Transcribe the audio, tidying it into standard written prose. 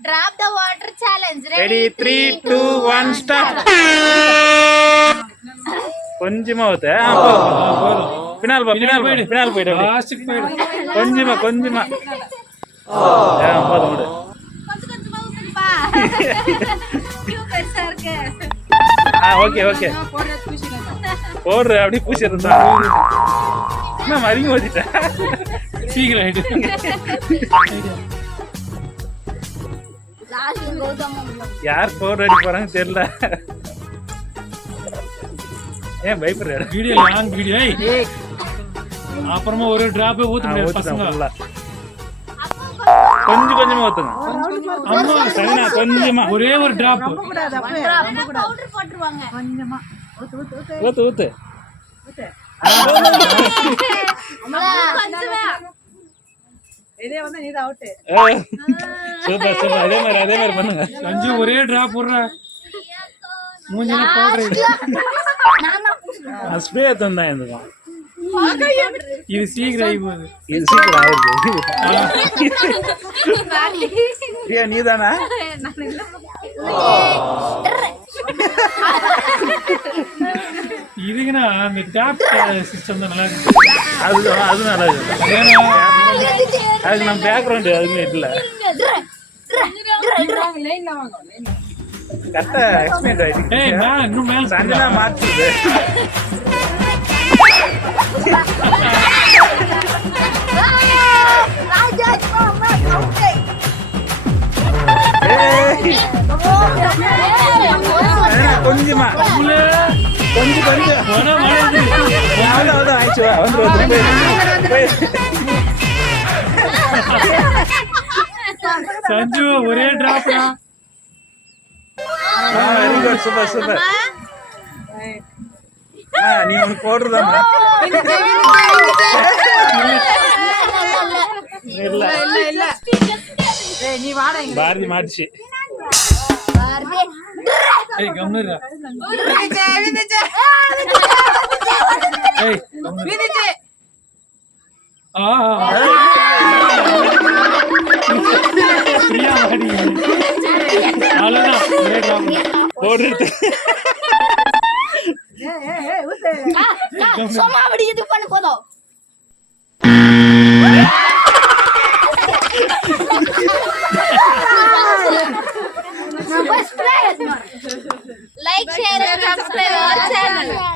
Drop the water challenge. Ready? 3, 2, 1, start. கொஞ்சமா ஊத்து. பின்னால் போயிடு. கொஞ்சமா போதும் விடு. கொஞ்சமா ஊத்துப்பா. பெருசா இருக்கு. ஓகே போடுற அப்படியே பூசிருந்தா நான் மறிங்க ஓதிட்டேன் சீக்கிரம் யார் போர் அடி போறாங்க தெரியல ஏன் பயப்படுற வீடியோ லாங் வீடியோ அப்புறமா ஒரு டிராப் ஊத்துங்க பசங்க கொஞ்சமா ஊத்துங்க அம்மா சரினா கொஞ்சமா ஒரே ஒரு டிராப் பவுடர் போட்டுருவாங்க கொஞ்சமா ஊத்து இதே வந்து நீ அவுட் சூப்பர் அதே மாதிரி பண்ணுங்க சஞ்சு ஒரே டிராப் போடுற மூஞ்சில பவுடர் ஸ்ப்ரே தந்தா எனக்கு இது சீக்கிரம் ஆயிடுது பிரியா நீதானா இதுக்குன்னா அந்த டேப் சிஸ்டம் தான் நல்லா இருக்கு அது நல்லா இருக்கு அதுக்கு நம்ம பேக்ரவுண்ட் எதுவுமே இல்லை கரெக்டா எக்ஸ்பிளைன் ஆயிடுச்சு இன்னும் மேல சஞ்சனா மாத்துது கொஞ்சமா கொஞ்சம் ஆயிடுச்சு சஞ்சு ஒரே டிராப் வெரி குட் சூப்பர் நீ உனக்கு போடுறதா பாரதி மாட்டுச்சு போதும் like, share and subscribe our channel.